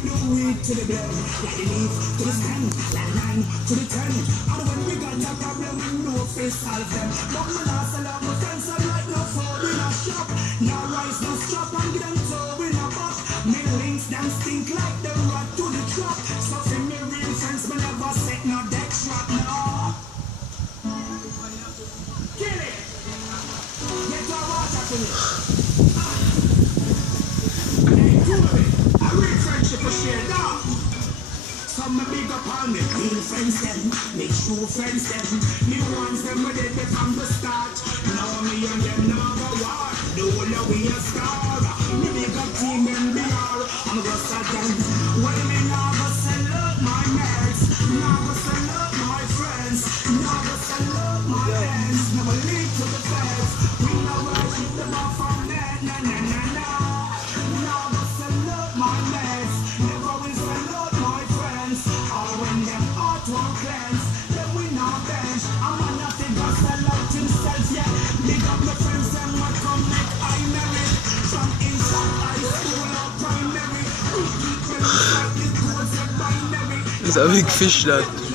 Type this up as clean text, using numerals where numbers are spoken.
the weed to the blood, like the leaf to the stem, like 9 to the 10. And when we got a problem, we know face solve them. But me not sell out my friends, I like no food in a shop. Now rise, no strap, and get them toe in a buck. Me links, them stink like the rat to the trap. So for me real friends, me never set no deck trap, no. Kill it! Get your water to me. I real friendship for share now. Some me big up on me real friends them, make true friends them. Me ones them with it from the start. Now me and them never war. The whole of we a star. Me big up team NBR. I'm a boss at them. When me now go sell up my mates, now go sell up my friends, now go sell up my ends. Never lead to the feds. We know where keep them off from there. Na na na na. Now go sell up my mates, never will sell up my friends. Or when them heart won't cleanse, then we not bench. I'm on nothing but sell out himself, yeah. Big up my friends and my come make I merit. From inside high school or primary, we keep them like the codes and binary. It's a big fish, lad.